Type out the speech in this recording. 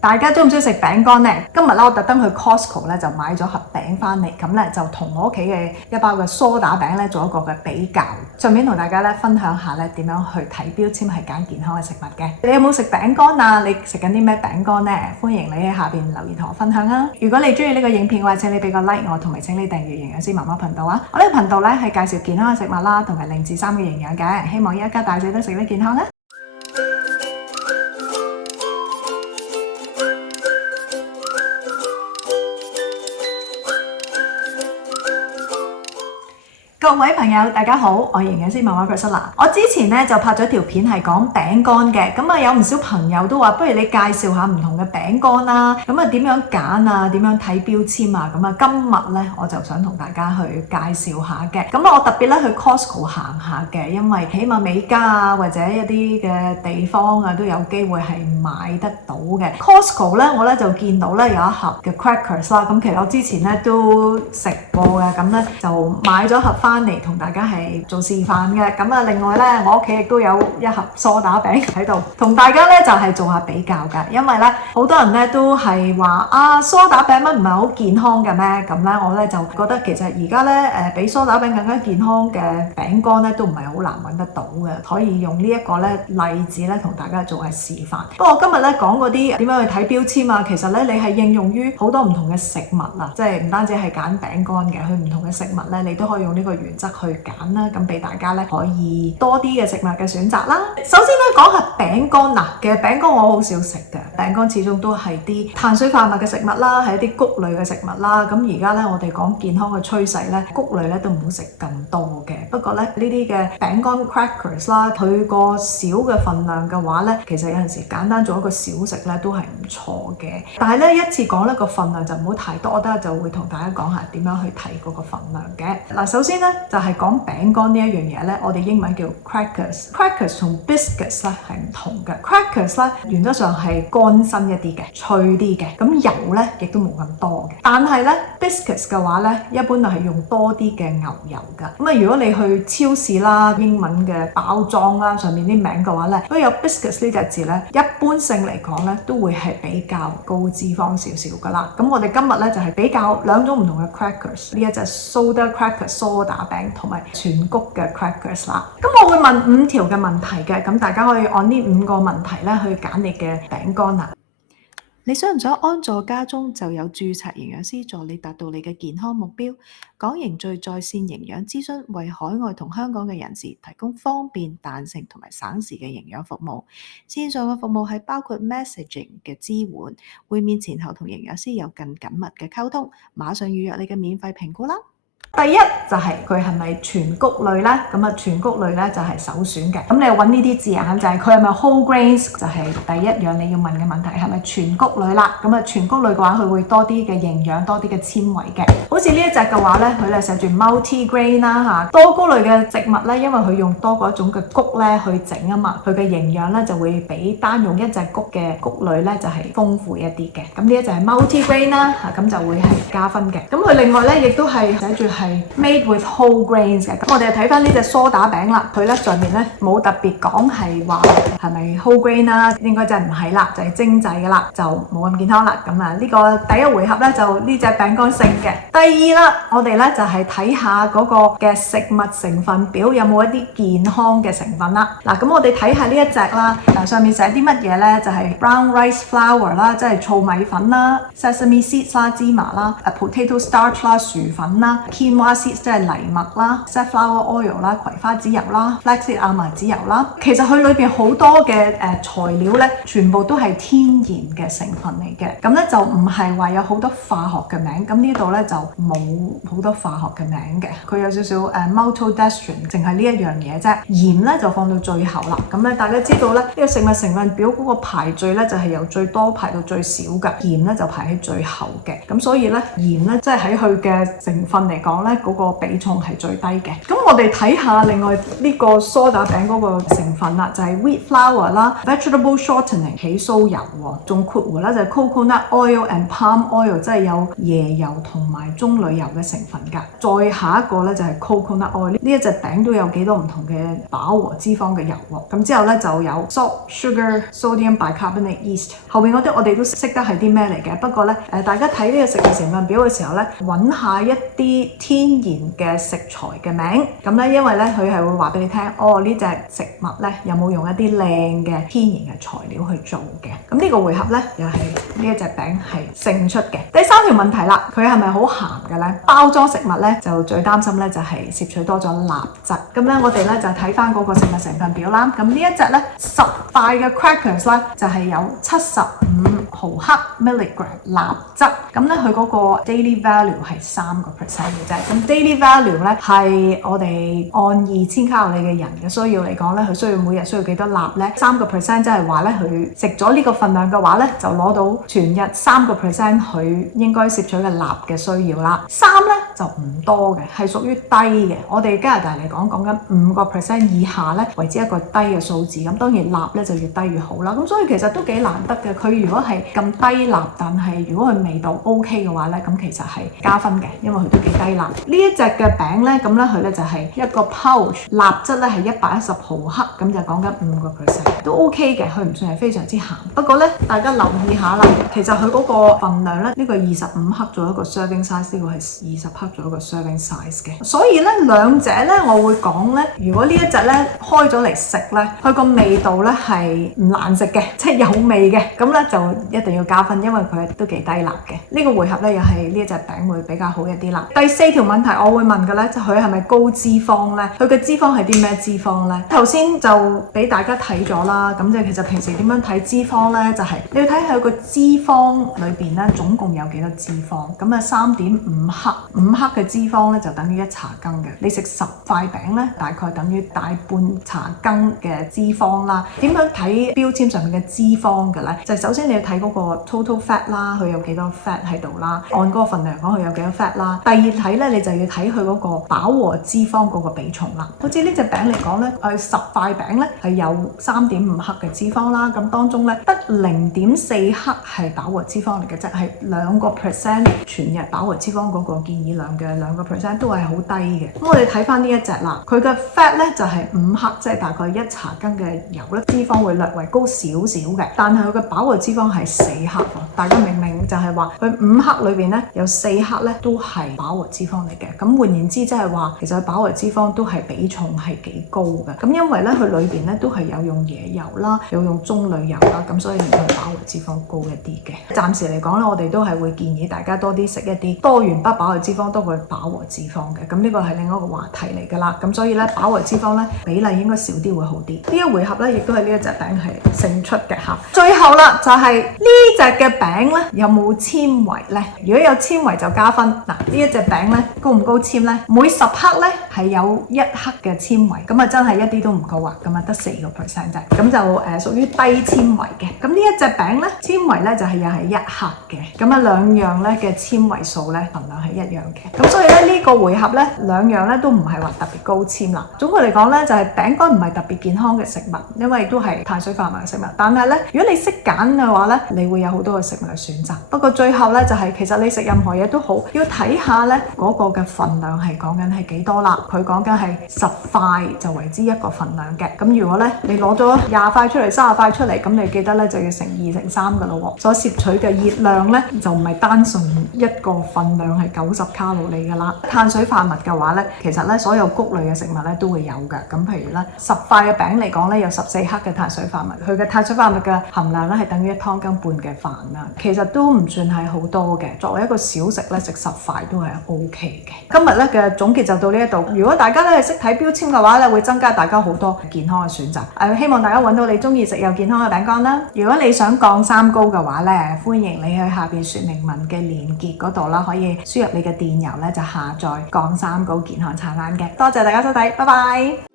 大家中唔中意食餅乾呢？今日咧我特登去 Costco 咧就買咗盒餅翻嚟，咁咧就同我屋企嘅一包嘅梳打餅咧做一個嘅比較，順便同大家咧分享下咧點樣去睇標籤係揀健康嘅食物嘅。你有冇食餅乾啊？你食緊啲咩餅乾呢？歡迎你喺下邊留言同我分享啊！如果你中意呢個影片嘅話，請你俾個 like 我，同埋請你訂閱營養師媽媽頻道啊！我呢個頻道咧係介紹健康嘅食物啦，同埋0至3嘅營養嘅，希望一家大細都食得健康啦！各位朋友，大家好，我係營養師媽媽 Priscilla。我之前咧就拍咗條片係講餅乾嘅，咁啊有唔少朋友都話，不如你介紹下唔同嘅餅乾啦，咁啊點樣揀啊，點樣睇標籤啊，咁啊今日咧我就想同大家去介紹下嘅。咁我特別咧去 Costco 行下嘅，因為起碼美加啊或者一啲嘅地方啊都有機會係買得到嘅。Costco 咧我咧就見到咧有一盒嘅 crackers 啦，咁其實我之前咧都食過嘅，咁咧就買咗盒翻嚟同大家係做示範嘅。咁啊另外咧我屋企亦都有一盒梳打餅喺度，同大家咧就係做下比較㗎。因為咧好多人咧都係話啊梳打餅乜唔係好健康嘅咩？咁咧我咧就覺得其實而家咧比梳打餅更加健康嘅餅乾咧都唔係好難揾得到嘅，可以用呢一個咧例子咧同大家做下示範。不過今日咧講嗰啲點樣去睇標籤啊，其實咧你係應用於好多唔同嘅食物啊，即係唔單止係揀餅乾嘅，去唔同嘅食物咧你都可以用呢個原則去揀啦，咁俾大家咧可以多啲嘅食物嘅選擇啦。首先咧講下餅乾嗱，其實餅乾我好少食嘅，餅乾始終都係啲碳水化合物嘅食物啦，係一啲穀類嘅食物啦。咁而家咧我哋講健康嘅趨勢咧，穀類咧都唔好食咁多嘅。不過咧呢啲嘅餅乾 crackers 啦，佢個少嘅份量嘅話咧，其實有陣時簡單做一個小食咧都係唔錯嘅。但係咧一次講呢個份量就唔好太多，我等下就會同大家講下點樣去睇嗰個份量嘅。嗱，首先咧就係講餅乾呢一樣嘢咧，我哋英文叫 crackers。crackers 同 biscuits 咧係唔同嘅。crackers 咧原則上係乾身一啲嘅，脆啲嘅，咁油咧亦都冇咁多嘅。但係咧 biscuits 嘅話咧，一般都係用多啲嘅牛油㗎。咁啊，如果你去超市啦，英文嘅包裝啦，上面啲名嘅話咧，都有 biscuits 呢隻字咧，一般性嚟講咧都會係比較高脂肪少少㗎啦。咁我哋今日咧就係比較兩種唔同嘅 crackers， 呢一隻 soda crackers 梳打餅同埋全穀嘅 crackers 啦。咁我會問5條嘅問題嘅，咁大家可以按呢5個問題咧去揀你嘅餅乾啦。你想唔想安坐家中就有註冊營養師助你達到你嘅健康目標？港營最在線營養諮詢為海外同香港嘅人士提供方便、彈性同埋省時嘅營養服務。線上嘅服務係包括 messaging 嘅支援，會面前後同營養師有更緊密嘅溝通。馬上預約你嘅免費評估啦！第一就係佢係咪全穀類呢？咁啊全穀類呢就係首選嘅。咁你揾呢啲字眼就係佢係咪 whole grains， 就係第一樣你要問嘅問題，係咪全穀類啦？咁啊全穀類嘅話，佢會多啲嘅營養，多啲嘅纖維嘅。好似呢一隻嘅話呢，佢咧寫住 multi grain 啦嚇，多穀類嘅植物呢，因為佢用多過一種嘅穀呢去整啊嘛，佢嘅營養呢就會比單用一隻穀嘅穀類呢就係豐富一啲嘅。咁呢一隻係 multi grain 啦嚇，咁就會係加分嘅。咁佢另外呢亦都係寫住係 made with whole grains 嘅。咁我哋睇翻呢隻梳打餅啦，佢咧上面咧冇特別講係話係咪 whole grain 啦，應該真係唔係啦，就係精製嘅啦，就冇咁健康啦。咁啊呢個第一回合咧就呢隻餅乾勝嘅。第二啦，我哋咧就係睇下嗰個嘅食物成分表有冇一啲健康嘅成分啦。嗱，咁我哋睇下呢一隻啦，嗱上面寫啲乜嘢咧？就係 brown rice flour 啦，即係糙米粉啦 ，sesame seeds 啦，芝麻啦，potato starch 啦，薯粉啦 ，quinoa seeds 即係藜麥啦 ，safflower oil 啦，葵花籽油啦 ，flaxseed 亞麻籽油啦。其實佢裏邊好多嘅材料咧，全部都係天然嘅成分嚟嘅。咁咧就唔係話有好多化學嘅名。咁呢度咧就冇好多化學嘅名嘅。佢有少少maltodextrin，淨係呢一樣嘢啫。鹽咧就放到最後啦。咁咧大家知道咧，呢個食物成分表嗰個排序咧就係由最多排到最少㗎。鹽咧就排喺最後嘅。咁所以咧鹽咧即係喺佢嘅成分嚟講講咧，嗰個比重係最低嘅。咁我哋睇下另外呢個梳打餅嗰個成分啦，就係 wheat flour 啦 ，vegetable shortening 起酥油喎，仲括弧啦就係 coconut oil and palm oil， 即係有椰油同埋棕櫚油嘅成分㗎。再下一個咧就係 coconut oil， 呢一隻餅都有幾多唔同嘅飽和脂肪嘅油喎。咁之後咧就有 salt、sugar、sodium bicarbonate、yeast。後邊嗰啲我哋都識得係啲咩嚟嘅，不過咧大家睇呢個食物成分表嘅時候咧，揾下一啲天然嘅食材嘅名，咁咧因為咧佢係會話俾你聽，呢隻食物咧有冇用一啲靚嘅天然嘅材料去做嘅。咁呢個回合咧又係呢一隻餅係勝出嘅。第三條問題啦，佢係咪好鹹嘅咧？包裝食物咧就最擔心咧就係攝取多咗鈉質。咁咧我哋咧就睇翻嗰個食物成分表啦。咁呢一隻咧10塊嘅 crackers 咧就係有75毫克 milligram 鈉質。咁咧佢嗰個 daily value 係3%嘅啫。咁 daily value 咧係我哋按2000卡路里嘅人嘅需要嚟講咧，佢需要每日需要幾多鈉咧？3%即係話咧，佢食咗呢個份量嘅話咧，就攞到全日3%佢應該攝取嘅鈉嘅需要啦。3咧就唔多嘅，係屬於低嘅。我哋加拿大嚟講緊5%以下咧為之一個低嘅數字。咁當然鈉咧就越低越好啦。咁所以其實都幾難得嘅。佢如果係咁低鈉，但係如果佢味道 OK 嘅話咧，咁其實係加分嘅，因為佢都幾低鈉。呢一隻嘅餅咧，咁咧佢咧就係一個 pouch， 鈉質咧係110毫克，咁就講緊5%，都 OK 嘅，佢唔算係非常之鹹。不過咧，大家留意下啦，其實佢嗰個份量咧，呢個25克做一個 serving size， 呢個係20克做一個 serving size 嘅。所以咧兩者咧，我會講咧，如果呢一隻咧開咗嚟食咧，佢個味道咧係唔難食嘅，即係有味嘅，咁咧就一定要加分，因為佢都幾低鈉嘅。呢個回合咧又係呢一隻餅會比較好一啲啦。第4條問題我會問嘅咧，就佢係咪高脂肪咧？佢嘅脂肪係啲咩脂肪咧？頭先就俾大家睇咗啦，咁即係其實平時點樣睇脂肪咧？就係你要睇下佢個脂肪裏邊咧總共有幾多脂肪。咁啊3.5克，5克嘅脂肪咧就等於1茶羹嘅。你食10塊餅咧，大概等於大半茶羹嘅脂肪啦。點樣睇標籤上面嘅脂肪嘅咧？就係首先你要睇嗰個 total fat 啦，佢有幾多 fat 喺度啦，按嗰個份量講佢有幾多 fat 啦。第二睇咧，你就要睇佢嗰個飽和脂肪嗰個比重啦。好似呢隻餅嚟講咧，佢10塊餅咧係有3.5克嘅脂肪啦，咁當中咧得0.4克係飽和脂肪嚟嘅啫，係2% 全日飽和脂肪嗰個建議量嘅2%都係好低嘅。咁我哋睇翻呢一隻啦，佢嘅 fat 咧就係5克，即係大概1茶羹嘅油咧，脂肪會略為高少少嘅，但係佢嘅飽和脂肪係4克喎。大家明唔明？就係話佢5克裏邊咧有4克咧都係飽和脂肪嚟嘅。咁換言之，即係話其實佢飽和脂肪都係比重係幾高嘅。咁因為咧佢裏邊咧都係有用椰油啦，有用棕櫚油啦，咁所以令佢飽和脂肪高一啲嘅。暫時嚟講咧，我哋都係會建議大家多啲食一啲多元不飽和脂肪多過飽和脂肪嘅。咁呢個係另一個話題嚟㗎啦。咁所以咧飽和脂肪咧比例應該少啲會好啲。呢一回合咧亦都係呢一隻餅係勝出嘅嚇。最後啦就係呢隻嘅餅咧有冇纖維咧？如果有纖維就加分。嗱，呢一隻餅咧高唔高纖咧？每10克咧係有1克嘅纖維，咁啊真係一啲都唔高啊，咁啊得4%啫，咁就屬於低纖維嘅。咁呢一隻餅咧纖維咧就係又係1克嘅，咁啊兩樣咧嘅纖維數咧份量係一樣嘅。咁所以咧呢個回合咧兩樣咧都唔係話特別高纖啦。總括嚟講咧就係餅乾唔係特別健康嘅食物，因為都係碳水化合物嘅食物。但係咧如果你識揀嘅話咧，你會有好多嘅食物嘅選擇。不過最後咧就係其實你食任何嘢都好，要睇下咧嗰個嘅份量係講緊係幾多啦。佢講緊係10塊就為之一個份量嘅。咁如果咧你攞咗20塊出嚟、30塊出嚟，咁你記得咧就要乘2乘3㗎咯喎。所攝取嘅熱量咧就唔係單純一個份量係90卡路里㗎啦。碳水化合物嘅話咧，其實咧所有穀類嘅食物咧都會有嘅。咁譬如咧10塊嘅餅嚟講咧有14克嘅碳水化合物，佢嘅碳水化合物嘅含量咧係等於1湯羹半嘅飯啦。其實都唔算係好多嘅，作為一個小食咧食10塊都係 OK 嘅。今日咧嘅總結就到呢一度。如果大家咧係識睇標籤嘅話咧，會增加大家好多健康嘅選擇。希望大家揾到你中意食又健康嘅餅乾啦。如果你想降三高嘅話咧，歡迎你去下邊說明文嘅連結嗰度啦，可以輸入你嘅電郵咧就下載降三高健康餐單嘅。多謝大家收睇，拜拜。